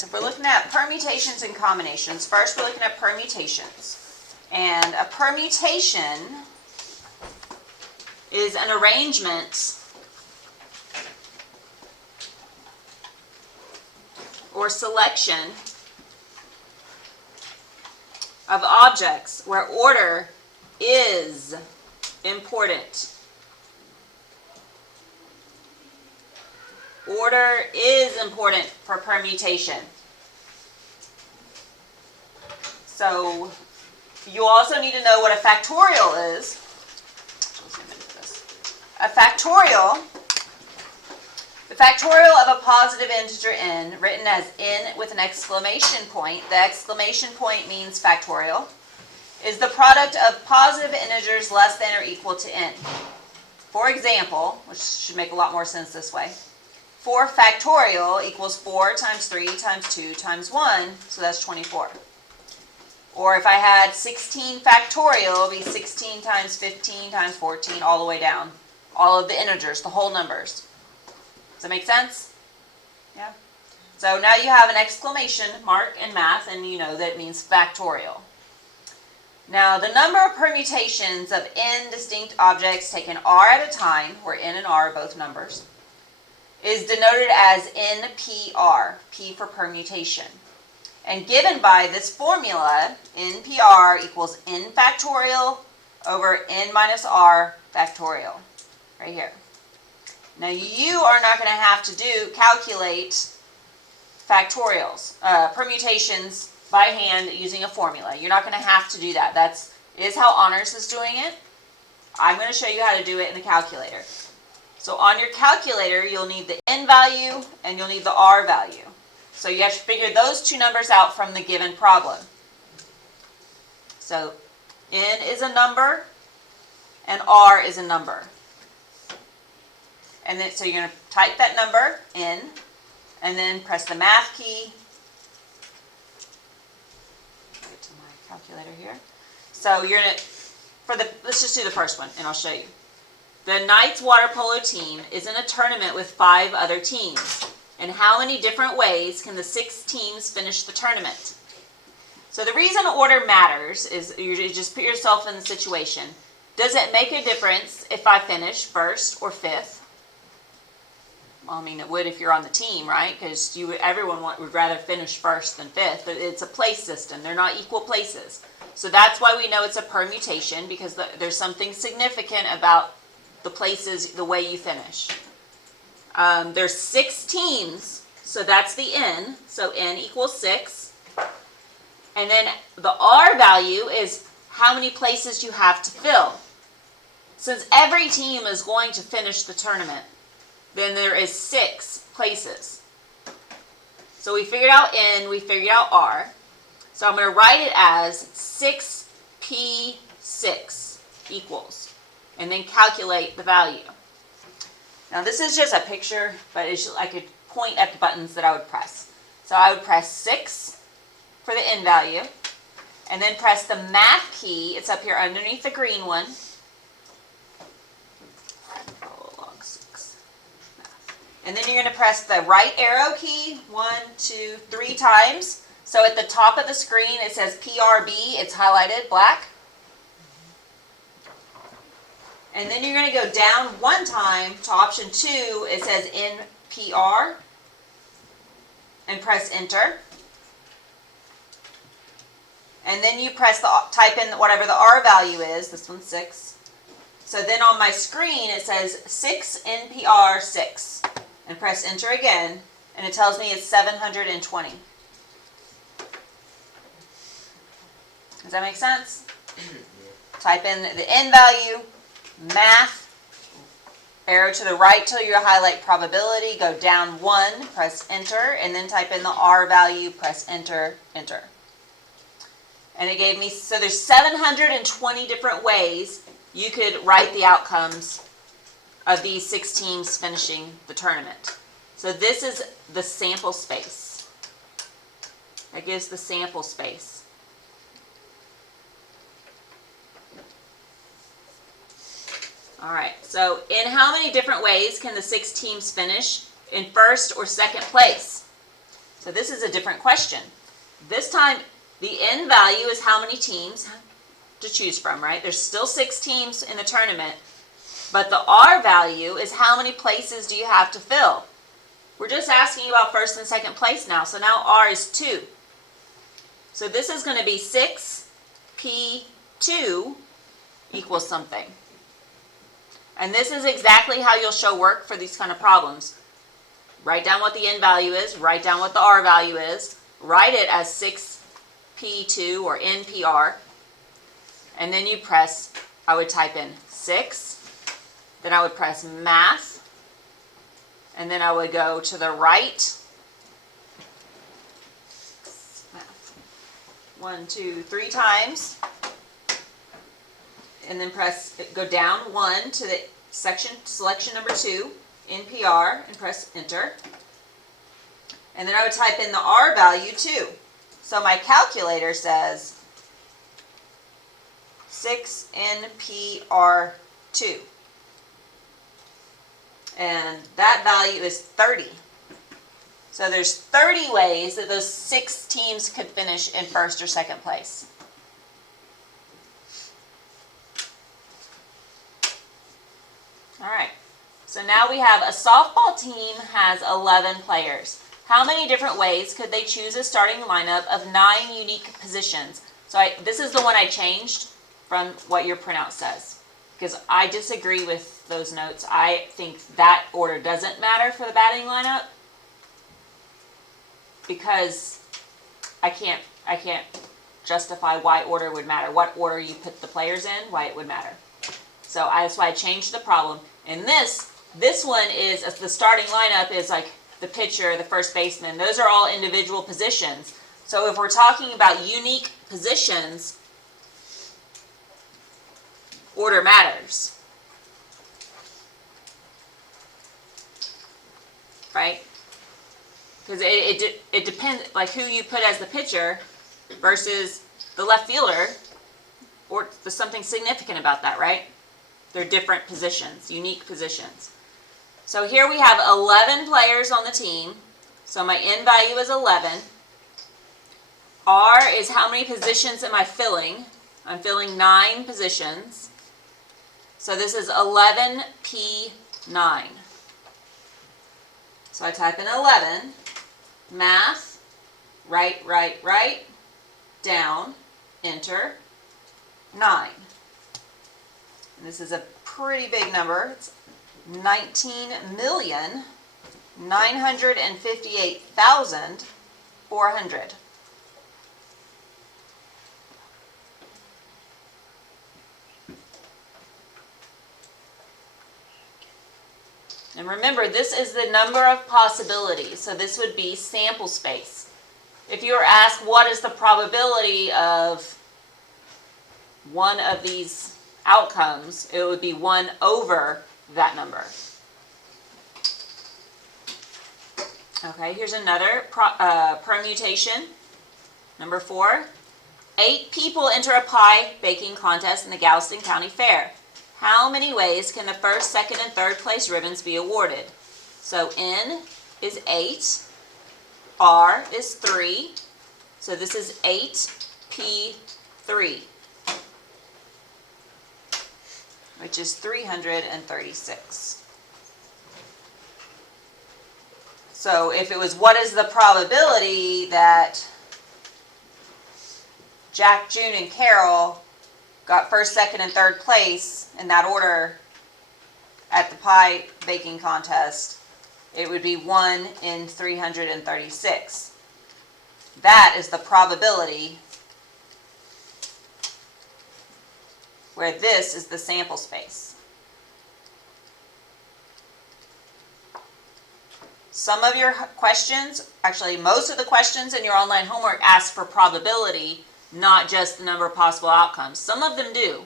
So we're looking at permutations and combinations. First, we're looking at permutations. And a permutation is an arrangement or selection of objects where order is important. Order is important for permutation. So you also need to know what a factorial is. A factorial, the factorial of a positive integer n, written as n with an exclamation point, the exclamation point means factorial, is the product of positive integers less than or equal to n. For example, which should make a lot more sense this way, 4 factorial equals 4 times 3 times 2 times 1, so that's 24. Or if I had 16 factorial, it would be 16 times 15 times 14, all the way down. All of the integers, the whole numbers. Does that make sense? Yeah? So now you have an exclamation mark in math, and you know that it means factorial. Now, the number of permutations of n distinct objects taken r at a time, where n and r are both numbers, is denoted as NPR, P for permutation. And given by this formula, NPR equals n factorial over n minus r factorial, right here. Now you are not going to have to calculate factorials, permutations by hand using a formula. You're not going to have to do that. That is how honors is doing it. I'm going to show you how to do it in the calculator. So on your calculator, you'll need the n value and you'll need the r value. So you have to figure those two numbers out from the given problem. So n is a number and r is a number. And then so you're going to type that number in and then press the math key. Get to my calculator here. So you're going to, let's just do the first one and I'll show you. The Knights water polo team is in a tournament with 5 other teams. And how many different ways can the 6 teams finish the tournament? So the reason order matters is you just put yourself in the situation. Does it make a difference if I finish first or fifth? Well, I mean, it would if you're on the team, right? Because everyone would rather finish first than fifth. But it's a place system. They're not equal places. So that's why we know it's a permutation, because there's something significant about the places, the way you finish. There's 6 teams, so that's the n. So n equals 6. And then the r value is how many places you have to fill. Since every team is going to finish the tournament, then there is 6 places. So we figured out n, we figured out r. So I'm going to write it as 6p6 equals. And then calculate the value. Now this is just a picture, but I could point at the buttons that I would press. So I would press 6 for the n value, and then press the math key. It's up here underneath the green one. Log 6. And then you're going to press the right arrow key 1, 2, 3 times. So at the top of the screen it says PRB. It's highlighted black. And then you're going to go down 1 time to option 2. It says NPR. And press enter. And then you type in whatever the R value is. This one's 6. So then on my screen it says 6 NPR 6. And press enter again. And it tells me it's 720. Does that make sense? Type in the n value. Math, arrow to the right till you highlight probability, go down 1, press enter, and then type in the r value, press enter, enter. And it gave me, so there's 720 different ways you could write the outcomes of these 6 teams finishing the tournament. So this is the sample space. That gives the sample space. All right, so in how many different ways can the 6 teams finish in first or second place? So So this is a different question. This time, the N value is how many teams to choose from, right? There's still 6 teams in the tournament, but the R value is how many places do you have to fill? We're just asking about first and second place now, so now R is 2. So this is going to be 6P2 equals something. And this is exactly how you'll show work for these kind of problems. Write down what the N value is, write down what the R value is, write it as 6P2 or NPR, and then you press, I would type in 6, then I would press math, and then I would go to the right, 1, 2, 3 times, and then go down 1 to the selection number 2, NPR, and press enter. And then I would type in the R value too. So my calculator says 6NPR2. And that value is 30. So there's 30 ways that those 6 teams could finish in first or second place. All right. So now we have a softball team has 11 players. How many different ways could they choose a starting lineup of 9 unique positions? So this is the one I changed from what your printout says, because I disagree with those notes. I think that order doesn't matter for the batting lineup, because I can't justify why order would matter. What order you put the players in, why it would matter. So that's why I changed the problem. And this one is, the starting lineup is like the pitcher, the first baseman. Those are all individual positions. So if we're talking about unique positions, order matters. Right? Because it depends, like who you put as the pitcher versus the left fielder, or there's something significant about that, right? They're different positions, unique positions. So here we have 11 players on the team. So my N value is 11. R is how many positions am I filling? I'm filling 9 positions. So this is 11P9. So I type in 11, math, right, down, enter, 9. And this is a pretty big number. It's 19,958,400. And remember, this is the number of possibilities, so this would be sample space. If you were asked what is the probability of one of these outcomes, it would be 1 over that number. Okay, here's another permutation. Number 4. 8 people enter a pie baking contest in the Galveston County Fair. How many ways can the first, second, and third place ribbons be awarded? So N is 8, R is 3, so this is 8P3, which is 336. So if it was what is the probability that Jack, June, and Carol got first, second, and third place in that order at the pie baking contest, it would be 1 in 336. That is the probability, where this is the sample space. Some of your questions, actually most of the questions in your online homework ask for probability, not just the number of possible outcomes. Some of them do,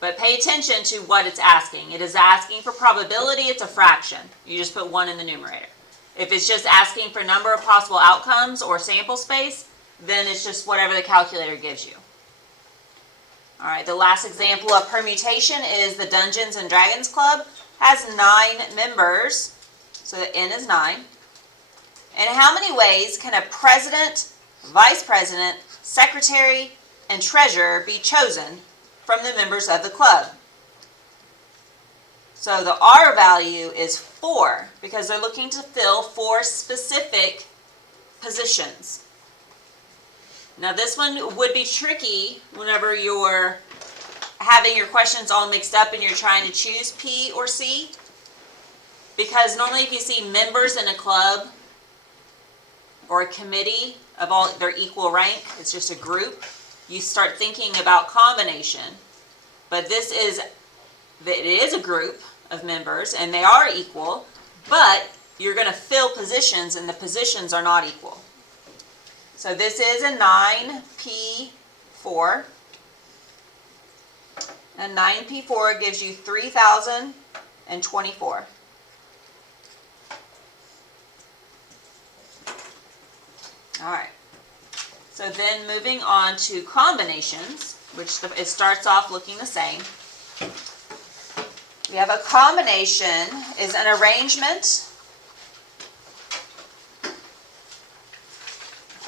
but pay attention to what it's asking. It is asking for probability, it's a fraction. You just put 1 in the numerator. If it's just asking for number of possible outcomes or sample space, then it's just whatever the calculator gives you. All right, the last example of permutation is the Dungeons and Dragons Club. Has 9 members, so the N is 9. In how many ways can a president, vice president, secretary, and treasurer be chosen from the members of the club? So the R value is 4 because they're looking to fill 4 specific positions. Now this one would be tricky whenever you're having your questions all mixed up and you're trying to choose P or C, because normally if you see members in a club or a committee of all their equal rank, it's just a group, you start thinking about combination. But it is a group of members and they are equal, but you're going to fill positions and the positions are not equal. So this is a 9P4. And 9P4 gives you 3,024. All right. So then moving on to combinations, which it starts off looking the same. We have a combination is an arrangement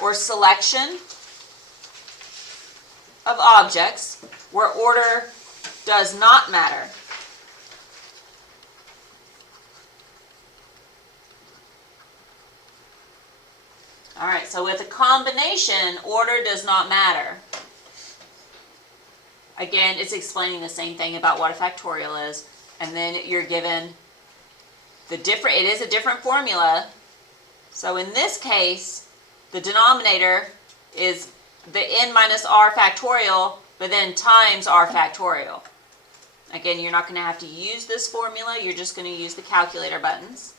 or selection of objects where order does not matter. All right, so with a combination, order does not matter. Again, it's explaining the same thing about what a factorial is, and then you're given it is a different formula. So in this case, the denominator is the n minus r factorial, but then times r factorial. Again, you're not going to have to use this formula. You're just going to use the calculator buttons.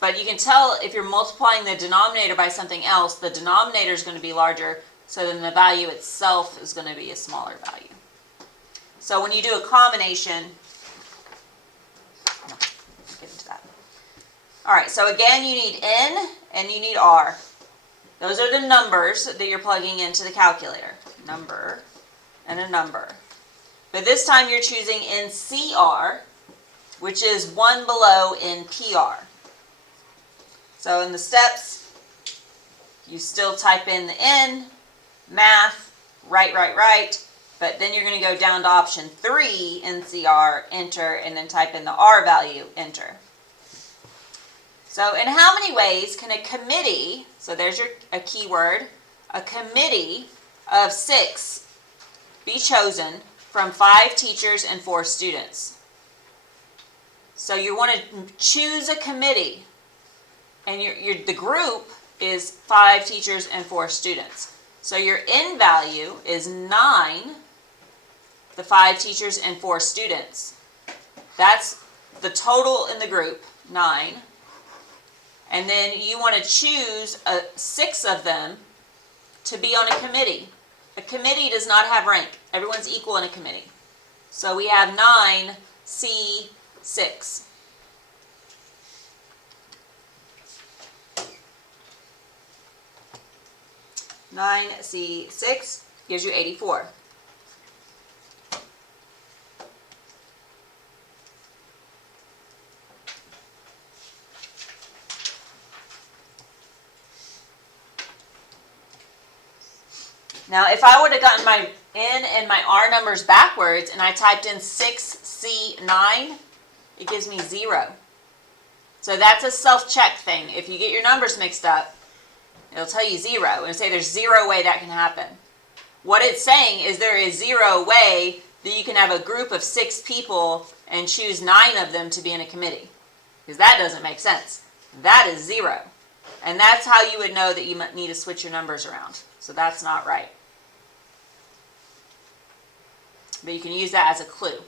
But you can tell if you're multiplying the denominator by something else, the denominator is going to be larger, so then the value itself is going to be a smaller value. So when you do a combination, let's get into that. All right, so again, you need n and you need r. Those are the numbers that you're plugging into the calculator. Number and a number. But this time you're choosing NCR, which is one below NPR. So in the steps, you still type in the N, math, right, but then you're going to go down to option 3, NCR, enter, and then type in the R value, enter. So in how many ways can a committee, so there's a keyword, a committee of 6 be chosen from 5 teachers and 4 students? So you want to choose a committee, and the group is 5 teachers and 4 students. So your N value is 9, the 5 teachers and 4 students. That's the total in the group, 9. And then you want to choose 6 of them to be on a committee. A committee does not have rank. Everyone's equal in a committee. So we have 9C6. C6 gives you 84. Now, if I would have gotten my N and my R numbers backwards and I typed in 6C9, it gives me 0. So that's a self-check thing. If you get your numbers mixed up, it'll tell you 0 and it'll say there's 0 way that can happen. What it's saying is there is 0 way that you can have a group of 6 people and choose 9 of them to be in a committee. Because that doesn't make sense. That is 0. And that's how you would know that you need to switch your numbers around. So that's not right. But you can use that as a clue.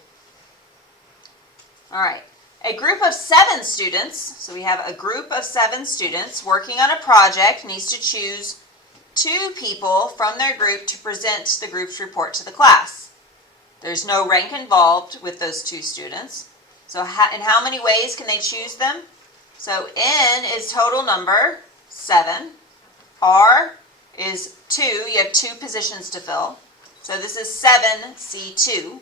All right. A group of 7 students, so we have a group of 7 students working on a project, needs to choose 2 people from their group to present the group's report to the class. There's no rank involved with those 2 students. So in how many ways can they choose them? So N is total number, 7. R is 2. You have 2 positions to fill. So this is 7C2.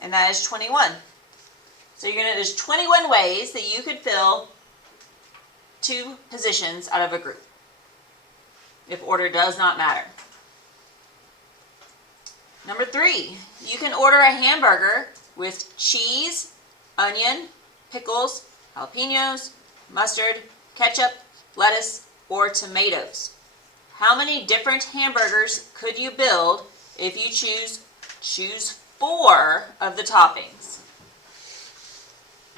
And that is 21. So there's 21 ways that you could fill 2 positions out of a group, if order does not matter. Number 3, you can order a hamburger with cheese, onion, pickles, jalapenos, mustard, ketchup, lettuce, or tomatoes. How many different hamburgers could you build if you choose 4 of the toppings?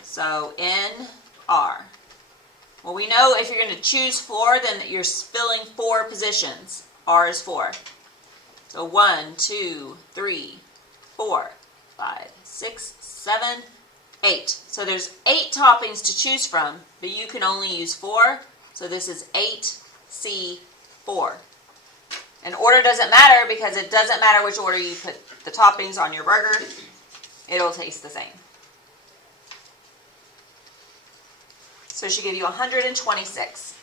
So NR. Well, we know if you're going to choose 4, then you're filling 4 positions. R is 4. So 1, 2, 3, 4, 5, 6, 7, 8. So there's 8 toppings to choose from, but you can only use 4. So this is 8C4. And order doesn't matter because it doesn't matter which order you put the toppings on your burger. It'll taste the same. So it should give you 126.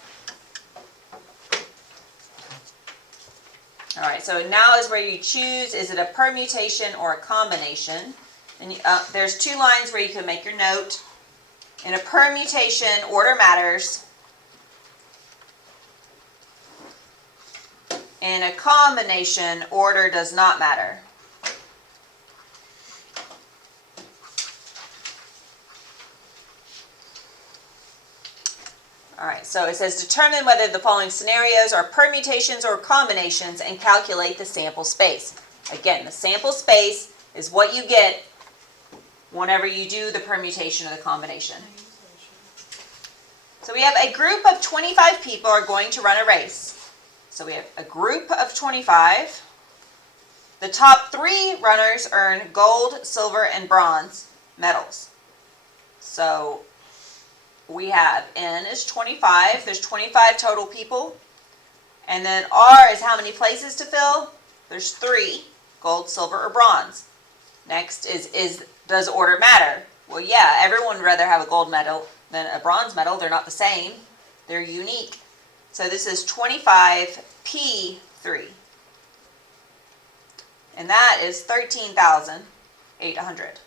All right, so now is where you choose, is it a permutation or a combination? And there's 2 lines where you can make your note. In a permutation, order matters. In a combination, order does not matter. All right, so it says determine whether the following scenarios are permutations or combinations and calculate the sample space. Again, the sample space is what you get whenever you do the permutation or the combination. So we have a group of 25 people are going to run a race. So we have a group of 25. The top 3 runners earn gold, silver, and bronze medals. So we have N is 25. There's 25 total people. And then R is how many places to fill? There's 3, gold, silver, or bronze. Next is does order matter? Well, yeah, everyone would rather have a gold medal than a bronze medal. They're not the same. They're unique. So this is 25P3. And that is 13,800.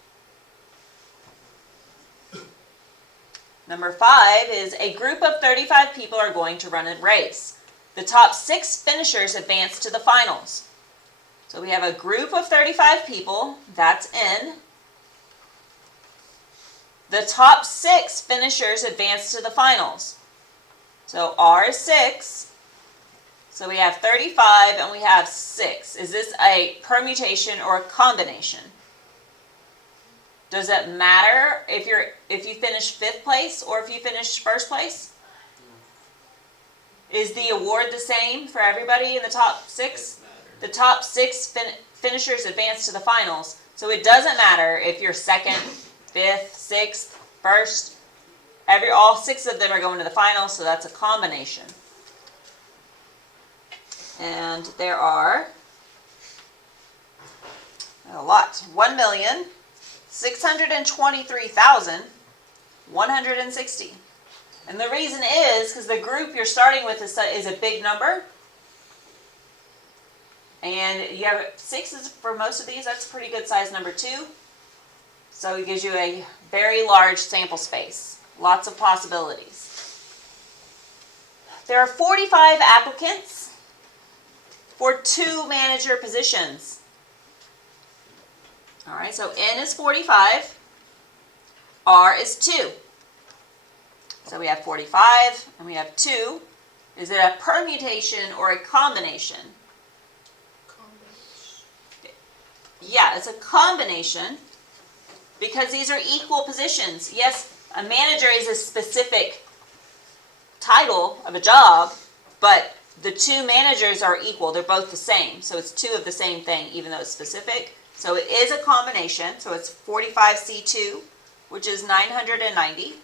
Number 5 is a group of 35 people are going to run a race. The top 6 finishers advance to the finals. So we have a group of 35 people, that's N. The top 6 finishers advance to the finals. So R is 6. So we have 35 and we have 6. Is this a permutation or a combination? Does it matter if you finish 5th place or if you finish 1st place? Is the award the same for everybody in the top 6? The top 6 finishers advance to the finals. So it doesn't matter if you're 2nd, 5th, 6th, 1st. All 6 of them are going to the finals, so that's a combination. And there are a lot. 1,623,160. And the reason is because the group you're starting with is a big number. And you have 6 is, for most of these, that's a pretty good size number 2. So it gives you a very large sample space. Lots of possibilities. There are 45 applicants for 2 manager positions. All right, so N is 45, R is 2. So we have 45 and we have 2. Is it a permutation or a combination? Yeah, it's a combination because these are equal positions. Yes, a manager is a specific title of a job, but the 2 managers are equal. They're both the same. So it's 2 of the same thing, even though it's specific. So it is a combination. So it's 45C2, which is 990.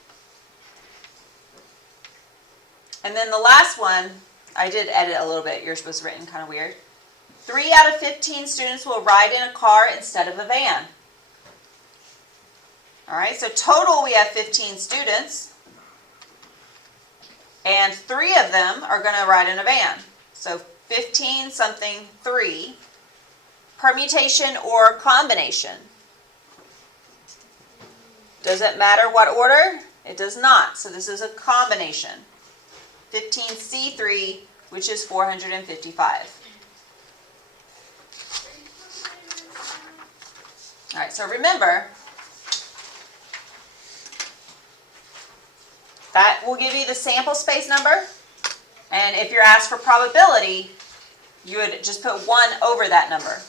And then the last one, I did edit a little bit. Yours was written kind of weird. 3 out of 15 students will ride in a car instead of a van. All right, so total we have 15 students. And 3 of them are going to ride in a van. So 15 something 3. Permutation or combination? Does it matter what order? It does not. So this is a combination. 15C3, which is 455. All right, so remember, that will give you the sample space number. And if you're asked for probability, you would just put 1 over that number.